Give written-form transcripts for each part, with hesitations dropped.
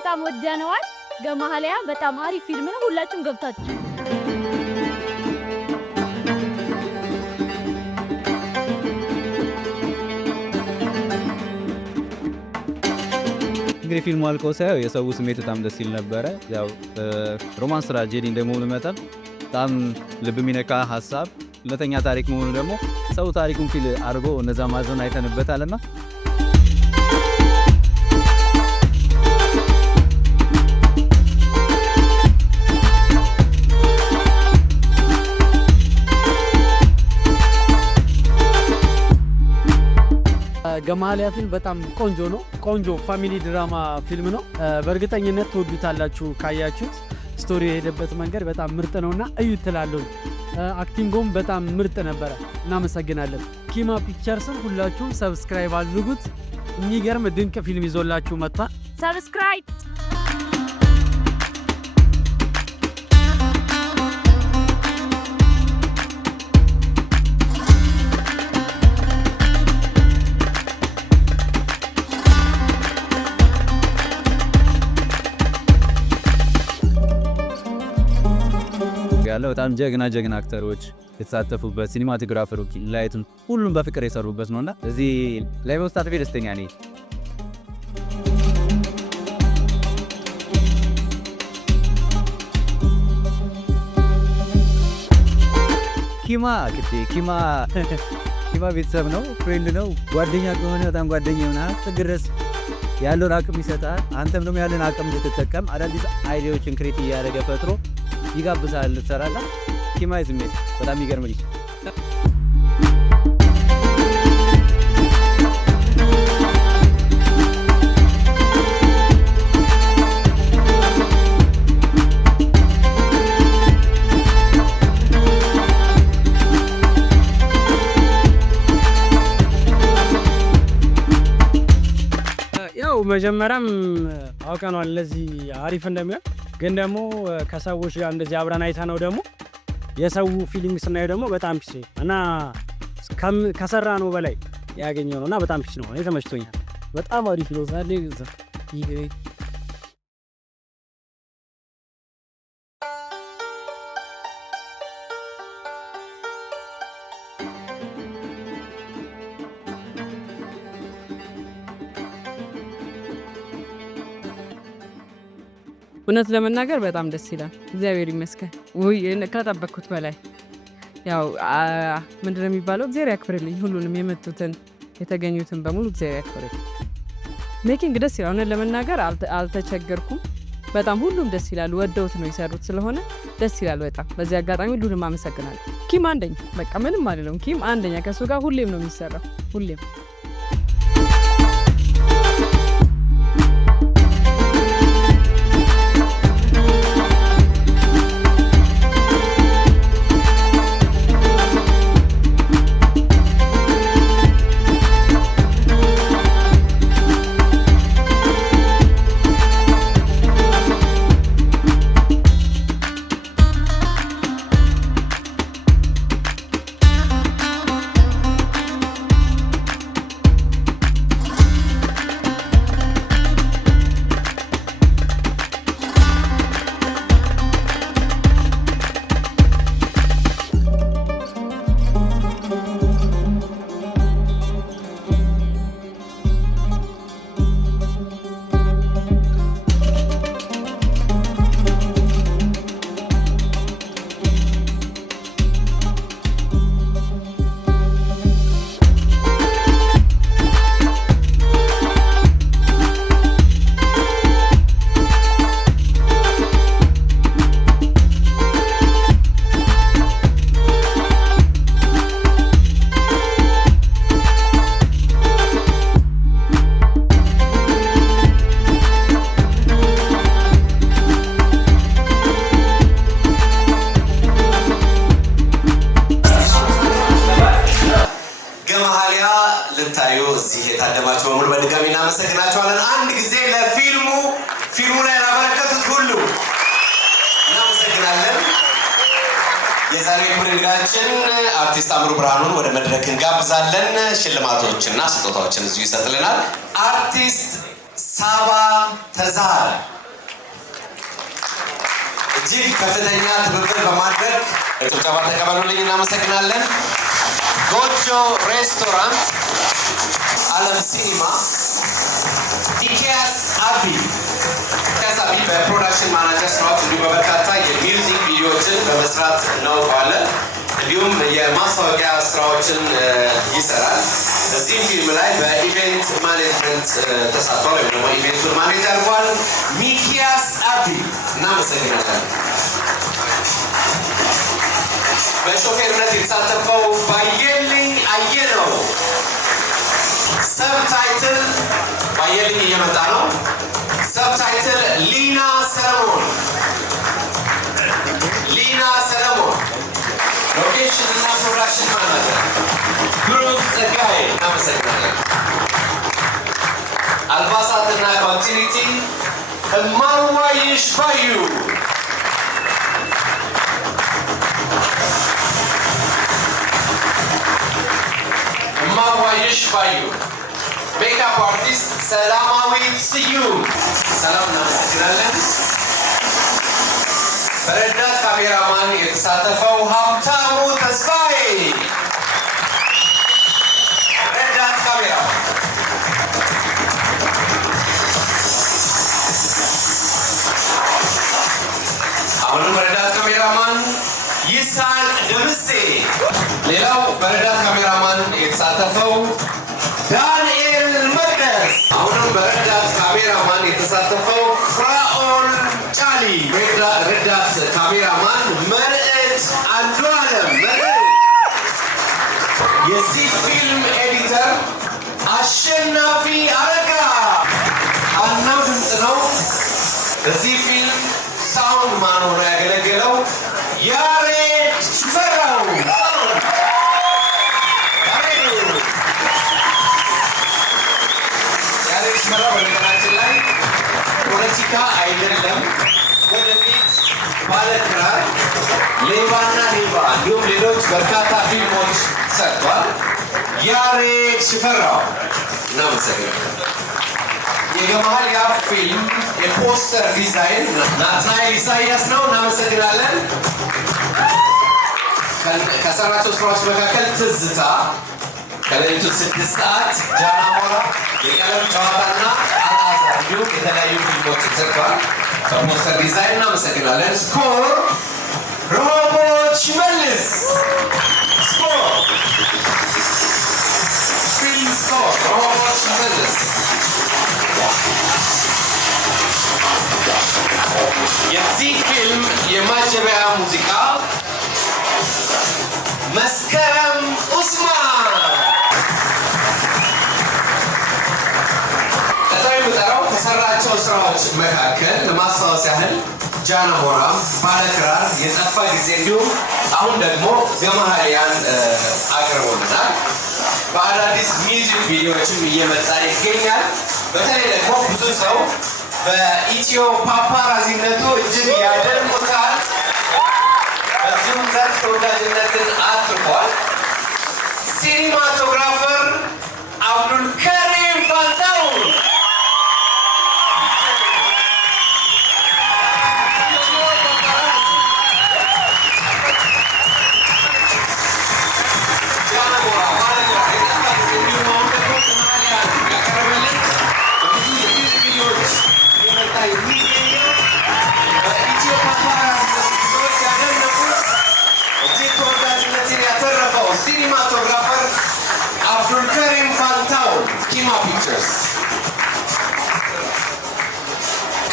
በጣም ወደነዋል። ገማህሊያ በጣም አሪፍ ፊልም ነው። ሁላችሁም ገብታችሁ እንግዲህ ፊልሙ አልቆ ሳየው የሰው ስሜት በጣም ደስ ይል ነበረ። ያው ሮማንስ ትራጀዲ እንደመሆኑ መጠን በጣም ልብ የሚነካ ሀሳብ ሁለተኛ ታሪክ መሆኑ ደግሞ ሰው ታሪኩን ፊል አድርጎ እነዛ ማዘን አይተንበታልና ገማህሊያ ፊልም በጣም ቆንጆ ነው። ቆንጆ ፋሚሊ ድራማ ፊልም ነው። በእርግጠኝነት ትወዱታላችሁ ካያችሁት። ስቶሪ የሄደበት መንገድ በጣም ምርጥ ነውና እዩ ትላለሁ። አክቲንጉም በጣም ምርጥ ነበረ። እናመሰግናለን። ኪማ ፒክቸርስን ሁላችሁም ሰብስክራይብ አድርጉት። የሚገርም ድንቅ ፊልም ይዞላችሁ መጥቷል። ሰብስክራይብ ያለው በጣም ጀግና አክተሮች የተሳተፉበት ሲኒማቶግራፈሮች ላይቱን ሁሉም በፍቅር የሰሩበት ነውና እዚህ ላይ በመሳተፌ ደስተኛ ነኝ። ኪማ ቤተሰብ ነው፣ ፍሬንድ ነው፣ ጓደኛ ከሆነ በጣም ጓደኛ ይሆናል። ትግረስ ያለውን አቅም ይሰጣል። አንተም ደግሞ ያለን አቅም እንድትጠቀም አዳዲስ አይዲያዎችን ክሬት እያደረገ ፈጥሮ ይጋብዛል ልትሰራላ። ኪማ ስሜት በጣም ይገርም ልጅ። ያው መጀመሪያም አውቀናል ለዚህ አሪፍ እንደሚሆን ግን ደግሞ ከሰዎች ጋር እንደዚህ አብረን አይታ ነው ደግሞ የሰው ፊሊንግ ስናየው ደግሞ በጣም ፒስ እና ከሰራ ነው በላይ ያገኘው ነውና በጣም ፒስ ነው። እኔ ተመችቶኛል። በጣም አሪፍ ነው። ዛሬ እውነት ለመናገር በጣም ደስ ይላል። እግዚአብሔር ይመስገን። ወይ ከጠበቅኩት በላይ ያው ምንድነው የሚባለው? እግዚአብሔር ያክብርልኝ። ሁሉንም የመጡትን የተገኙትን በሙሉ እግዚአብሔር ያክብርልኝ። ሜኪንግ ደስ ይላል። እውነት ለመናገር አልተቸገርኩም። በጣም ሁሉም ደስ ይላል። ወደውት ነው የሰሩት ስለሆነ ደስ ይላል በጣም። በዚህ አጋጣሚ ሁሉንም አመሰግናለሁ። ኪም አንደኛ፣ በቃ ምንም አይደለም። ኪም አንደኛ። ከሱ ጋር ሁሌም ነው የሚሰራው ሁሌም። እዚህ የታደማችሁ በሙሉ በድጋሚ እናመሰግናችኋለን። አንድ ጊዜ ለፊልሙ ላይ ላበረከቱት ሁሉ እናመሰግናለን። የዛሬ ክብር እንግዳችን አርቲስት አምሩ ብርሃኑን ወደ መድረክ እንጋብዛለን። ሽልማቶችና ስጦታዎችን እዚሁ ይሰጥልናል። አርቲስት ሳባ ተዛረ እጅግ ከፍተኛ ትብብር በማድረግ ጭብጨባ ተቀበሉልኝ። እናመሰግናለን። ጎጆ ሬስቶራንት፣ ዓለም ሲኒማ፣ ሚኪያስ አቢ በፕሮዳክሽን ማናጀር ስራዎች እንዲሁም በበርካታ የሚውዚክ ቪዲዮዎችን በመስራት እናውቀዋለን። እንዲሁም የማስታወቂያ ስራዎችን ይሰራል። በዚህም ፊልም ላይ በኢቨንት ማኔጅመንት ተሳትፏል፣ ወይም ደግሞ ኢቨንቱን ማኔጅ አድርጓል። ሚኪያስ አቢ እናመሰግናለን። በሾፌርነት የተሳተፈው ባየልኝ አየነው። ሰብታይትል ባየልኝ እየመጣ ነው። ሰብታይትል ሊና ሰለሞን። ሊና ሰለሞን። ሎኬሽን እና ፕሮዳክሽን ማናጀር ብሩክ ጸጋዬ እናመሰግናለን። አልባሳትና ኮንቲኒቲ እማዋይሽ ባዩ። እማዋይሽ ባዩ። ሜካፕ አርቲስት ሰላማዊት ስዩም። ሰላም እናመሰግናለን። በረዳት ካሜራማን የተሳተፈው ሀብታሙ ተስፋዬ። ረዳት ካሜራ አሁንም ረዳት ካሜራማን ይሳቅ ደምሴ። ሌላው በረዳት ካሜራማን የተሳተፈው ዳንኤል መቅደስ። አሁንም በረዳት ካሜራማን የተሳተፈው ፍራኦል ጫሊ። ረዳት ካሜራማን መርዕድ አንዱዓለም። መርዕድ። የዚህ ፊልም ኤዲተር አሸናፊ አረጋ። ዋናው ድምፅ ነው። በዚህ ፊልም ሳውንድ ማን ሆኖ ያገለገለው ያሬድ ሽፈራው። ያሬድ ሽፈራው በነገራችን ላይ ፖለቲካ አይደለም፣ ወደፊት ባለክራር፣ ሌባና ሌባ እንዲሁም ሌሎች በርካታ ፊልሞች ሰርቷል። ያሬድ ሽፈራው እናመሰግናለን። የገመሃል የአፍ ፊልም የፖስተር ዲዛይን ናትናኤል ኢሳያስ ነው። እናመሰግናለን። ከሰራቸው ስራዎች መካከል ትዝታ፣ ከሌሊቱ 6 ሰዓት፣ ጃና ሞራ፣ የቀለም ጨዋታና አልዓዛር እንዲሁም የተለያዩ ፊልሞች ሰርቷል። በፖስተር ዲዛይን እናመሰግናለን። ስኮር ሮቦት ሽመልስ። ስኮር ፊልም ስኮር ሮቦት ሽመልስ። የዚህ ፊልም የማጀቢያ ሙዚቃ መስከረም ኡስማን። ቀጣዩ የምጠራው ከሰራቸው ስራዎች መካከል ለማስታወስ ያህል ጃና ሞራ፣ ባለክራር፣ የጠፋ ጊዜ እንዲሁም አሁን ደግሞ ገመሃሊያን አቅርቦልናል። በአዳዲስ ሚውዚክ ቪዲዮዎችም እየመጣ ይገኛል። በተለይ ደግሞ ብዙ ሰው በኢትዮ ፓፓራዚነቱ እጅግ ያደንቁታል። በዚሁም ዘርፍ ተወዳጅነትን አትርፏል። ሲኒማቶግራፈር አብዱልከሪም ፋንታሁን። ሲኒማቶግራፈር አብዱልከሪም ፋንታሁን ኪማ ፒክቸርስ።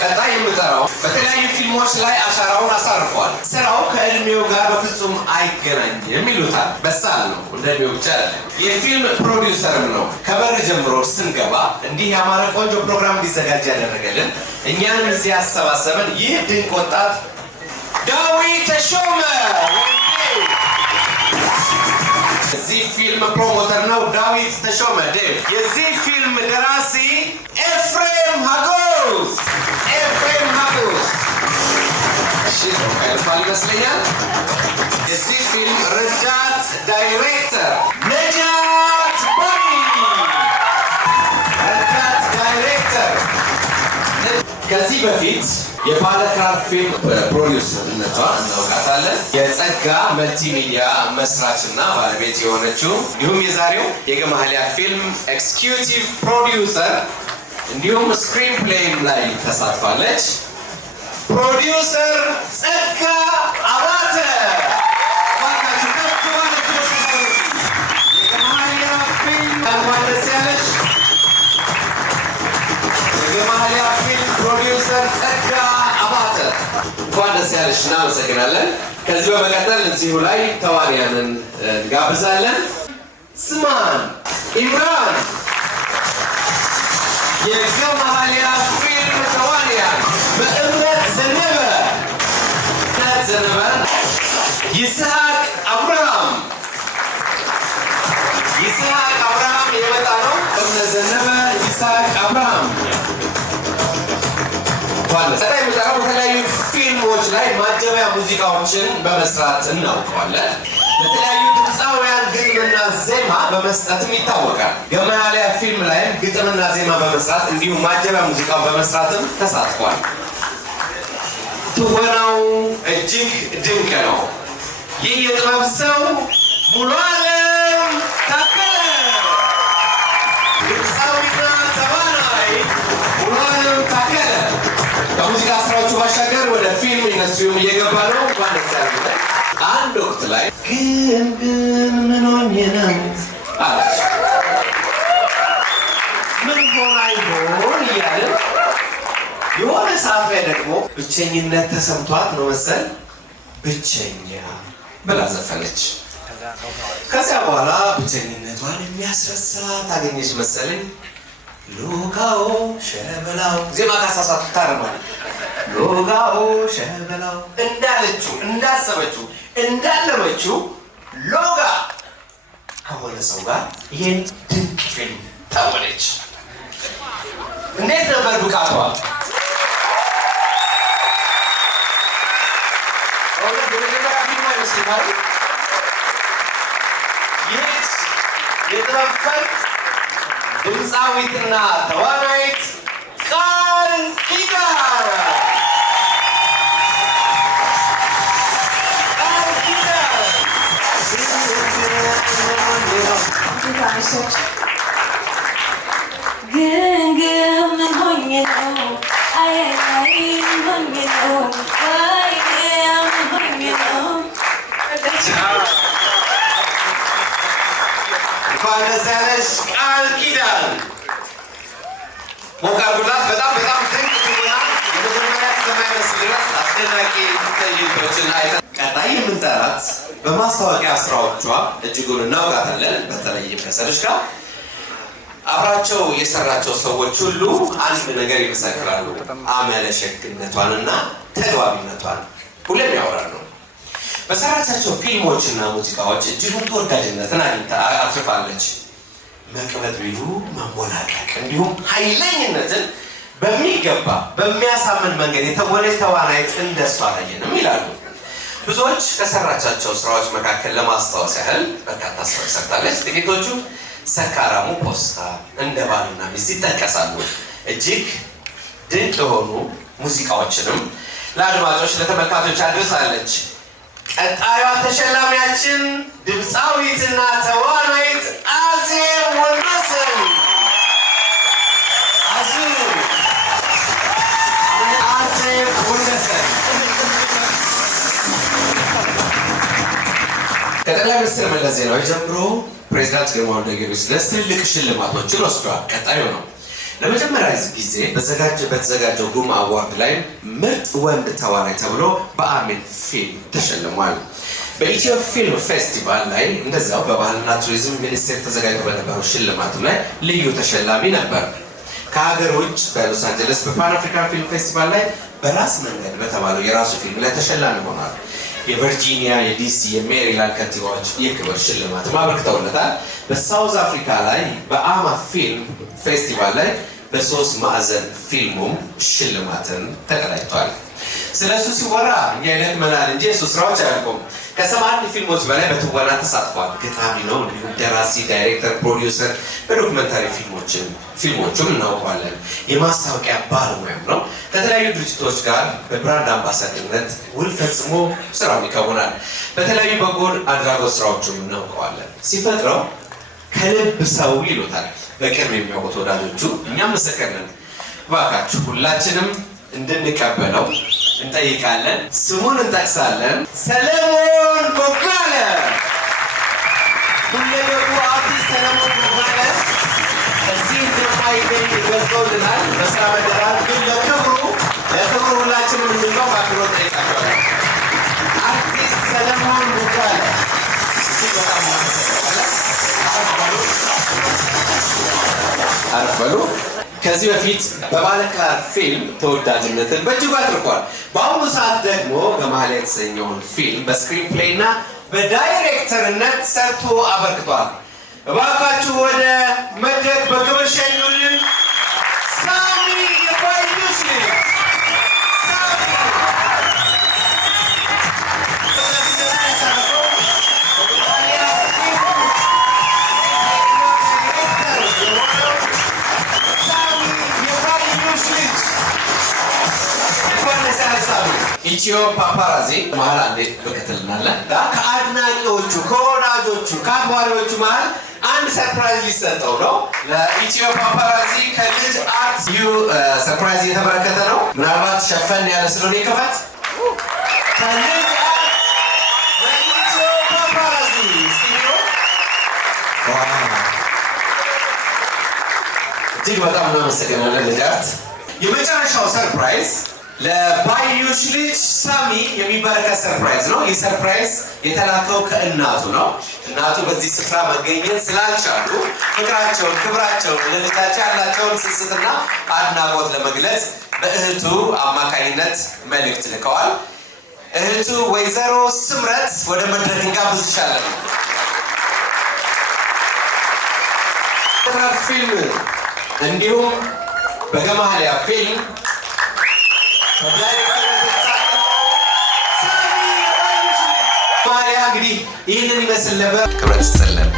ቀጣይ የምጠራው በተለያዩ ፊልሞች ላይ አሻራውን አሳርፏል። ስራው ከእድሜው ጋር በፍጹም አይገናኝም ይሉታል። በሳል ነው፣ እንደ እድሜው ብቻ አይደለም። የፊልም ፕሮዲውሰርም ነው። ከበር ጀምሮ ስንገባ እንዲህ ያማረ ቆንጆ ፕሮግራም እንዲዘጋጅ ያደረገልን እኛንም እዚህ ያሰባሰበን ይህ ድንቅ ወጣት ዳዊት ተሾመ። የዚህ ፊልም ፕሮሞተር ነው ዳዊት ተሾመ ዴቭ። የዚህ ፊልም ደራሲ ኤፍሬም ሀጎስ። ኤፍሬም ሀጎስ ይመስለኛል። የዚህ ፊልም ረዳት ዳይሬክተር ነጃት ባኒ። ረዳት ዳይሬክተር ከዚህ በፊት የባለክራር ፊልም ፕሮዲውሰርነቷ እናውቃታለን። የጸጋ መልቲሚዲያ መስራችና ባለቤት የሆነችው እንዲሁም የዛሬው የገማህሊያ ፊልም ኤክስኪዩቲቭ ፕሮዲውሰር እንዲሁም ስክሪን ፕሌይም ላይ ተሳትፋለች። ፕሮዲውሰር ጸጋ አባተ የገማህሊያ ፊልም እንኳን ደስ ያለሽ። የገማህሊያ ፊልም ፕሮዲውሰር ጸጋ አባተ እንኳን ደስ ያለሽ። እናመሰግናለን። ከዚህ በመቀጠል እዚሁ ላይ ተዋንያንን እንጋብዛለን። ስማን ኢምራን የገማህሊያ ፊልም ተዋንያን በእምነት ዘነበ ይስሐቅ አብርሃም የመጣ ነው። እምነት ዘነበ ይስሐቅ አብርሃም ቀጣይ የምጠራው በተለያዩ ፊልሞች ላይ ማጀቢያ ሙዚቃዎችን በመስራት እናውቀዋለን። ለተለያዩ ድምፃውያን ግጥምና ዜማ በመስጠትም ይታወቃል። ገማህሊያ ፊልም ላይም ግጥምና ዜማ በመስራት እንዲሁም ማጀቢያ ሙዚቃውን በመስራትም ተሳትፏል። ትወናው እጅግ ድንቅ ነው። ይህ የጥበብ ሰው ሙሉዓለም ታከለ ድምፃዊና ተዋናይ ሙሉዓለም ታከለ ከሙዚቃ ስራዎቹ ባሻገር ወደ ፊልም ኢንዱስትሪውም እየገባ ነው። እንኳን ደስ ያለህ። አንድ ወቅት ላይ ግን ምን ሆኜ ነው አለች። ምን ሆና ይሆን እያልን የሆነ ሰዓት ላይ ደግሞ ብቸኝነት ተሰምቷት ነው መሰል ብቸኛ ብላ ዘፈነች። ከዚያ በኋላ ብቸኝነቷን የሚያስረሳ ታገኘች መሰለኝ። ሎጋው ሸበላው ዜማ ካሳሳቱ ታረማል። ሎጋው ሸበላው እንዳለችው እንዳሰበችው እንዳለመችው ሎጋ ከሆነ ሰው ጋር ይህን ድንቅ ፊልም ታወነች። እንዴት ነበር ብቃቷ? ይህች የጥበብ ፈርጥ ድምፃዊትና ተዋናይት ቃል ኪዳን ግን ምን ሆኜ ነው? አይ ምን ሆኜ ነው? አይ ምን ሆኜ ነው? እንኳን ደስ ያለሽ ቃል ኪዳን። ሞቅ አድርጉላት። በጣም ድንቅ ትወና የመጀመሪያ እስከማይመስል ድረስ አስደናቂ ትዕይንቶችን አይተን ቀጣይ የምንጠራት በማስታወቂያ ስራዎቿ እጅጉን እናውቃታለን። በተለይም ከሰርሽ ጋር አብራቸው የሰራቸው ሰዎች ሁሉ አንድ ነገር ይመሰክራሉ። አመለሸክነቷንና ተግባቢነቷን ሁሌም ያወራሉ። በሰራቻቸው ፊልሞችና ሙዚቃዎች እጅጉን ተወዳጅነትን አትርፋለች። መቅበጥ ቢሉ መሞላቀቅ እንዲሁም ኃይለኝነትን በሚገባ በሚያሳምን መንገድ የተወነች ተዋናይት እንደሷ አላየንም ይላሉ ብዙዎች። ከሰራቻቸው ስራዎች መካከል ለማስታወስ ያህል በርካታ ስራዎች ሰርታለች። ጥቂቶቹ ሰካራሙ ፖስታ፣ እንደ ባልና ሚስት ይጠቀሳሉ። እጅግ ድንቅ የሆኑ ሙዚቃዎችንም ለአድማጮች ለተመልካቾች አድርሳለች። ቀጣዩዋ ተሸላሚያችን ድምፃዊትና ተዋናይት አዜብ ወንደሰን። አዜብ ወንደሰን ከጠቅላይ ሚኒስትር መለስ ዜናዊ ጀምሮ ፕሬዚዳንት ግርማ ወልደ ጊዮርጊስ ድረስ ትልልቅ ሽልማቶችን ወስዷል። ቀጣዩ ነው። ለመጀመሪያ ጊዜ በተዘጋጀው ጉማ አዋርድ ላይ ምርጥ ወንድ ተዋናይ ተብሎ በአሜን ፊልም ተሸልሟል። በኢትዮ ፊልም ፌስቲቫል ላይ እንደዚያው በባህልና ቱሪዝም ሚኒስቴር ተዘጋጅቶ በነበረው ሽልማቱ ላይ ልዩ ተሸላሚ ነበር። ከሀገር ውጭ በሎስ አንጀለስ በፓን አፍሪካን ፊልም ፌስቲቫል ላይ በራስ መንገድ በተባለው የራሱ ፊልም ላይ ተሸላሚ ሆኗል። የቨርጂኒያ፣ የዲሲ፣ የሜሪላንድ ከንቲባዎች የክብር ሽልማት አበርክተውለታል። በሳውዝ አፍሪካ ላይ በአማ ፊልም ፌስቲቫል ላይ በሶስት ማዕዘን ፊልሙም ሽልማትን ተቀዳጅቷል። ስለ እሱ ሲወራ እኛ ይደክመናል እንጂ የሱ ስራዎች አያልቁም። ከ71 ፊልሞች በላይ በትወና ተሳትፏል። ገጣሚ ነው፣ እንዲሁም ደራሲ፣ ዳይሬክተር፣ ፕሮዲውሰር፣ በዶክመንታሪ ፊልሞቹም እናውቀዋለን። የማስታወቂያ ባለሙያም ነው። ከተለያዩ ድርጅቶች ጋር በብራንድ አምባሳደርነት ውል ፈጽሞ ስራውን ይከውናል። በተለያዩ በጎ አድራጎት ስራዎቹም እናውቀዋለን። ሲፈጥረው ከልብ ሰው ይሉታል። በቅርብ የሚያውቁት ወዳጆቹ እኛም ምስክር ነን። እባካችሁ ሁላችንም እንድንቀበለው እንጠይቃለን። ስሙን እንጠቅሳለን። ሰለሞን ቦጋለ። ሁለገቡ አርቲስት ሰለሞን ቦጋለ እዚህ እንደማይገኝ ገልጸውልናል። በስራ መደራት ግን ለክብሩ ሁላችንም እንድንለው በአክብሮት እንጠይቃቸዋለን። አርቲስት ሰለሞን ቦጋለ በጣም እናመሰግናለን። አረፍ በሉ። ከዚህ በፊት በባለክላር ፊልም ተወዳጅነትን በእጅጉ አትርፏል። በአሁኑ ሰዓት ደግሞ ገማህሊያ የተሰኘውን ፊልም በስክሪን ፕሌይ እና በዳይሬክተርነት ሰርቶ አበርክቷል። እባካችሁ ወደ መድረክ በክብር ሸኙልን። ሳሚ የባዩሽ ኢትዮ ፓፓራዚ መሀል አንዴ በከተልናለን። ከአድናቂዎቹ ከወዳጆቹ ከአክባሪዎቹ መሀል አንድ ሰርፕራይዝ ሊሰጠው ነው። ለኢትዮ ፓፓራዚ ከልጅ አርት ዩ ሰርፕራይዝ እየተበረከተ ነው። ምናልባት ሸፈን ያለ ስለሆነ ይከፈት። ከልጅ አርት ለኢትዮ ፓፓራዚ ስቱዲዮ እጅግ በጣም እናመሰግናለን ልጅ አርት። የመጨረሻው ሰርፕራይዝ ለባዩሽ ልጅ ሳሚ የሚበረከት ሰርፕራይዝ ነው። ይህ ሰርፕራይዝ የተላከው ከእናቱ ነው። እናቱ በዚህ ስፍራ መገኘት ስላልቻሉ ፍቅራቸውን፣ ክብራቸውን፣ ለልጃቸው ያላቸውን ስስትና አድናቆት ለመግለጽ በእህቱ አማካኝነት መልእክት ልከዋል። እህቱ ወይዘሮ ስምረት ወደ መድረክ እንጋብዝሻለን። ፊልም እንዲሁም በገማህሊያ ፊልም ገማህሊያ እንግዲህ ይህንን ይመስል ነበር። ክብረት ይስጥልን።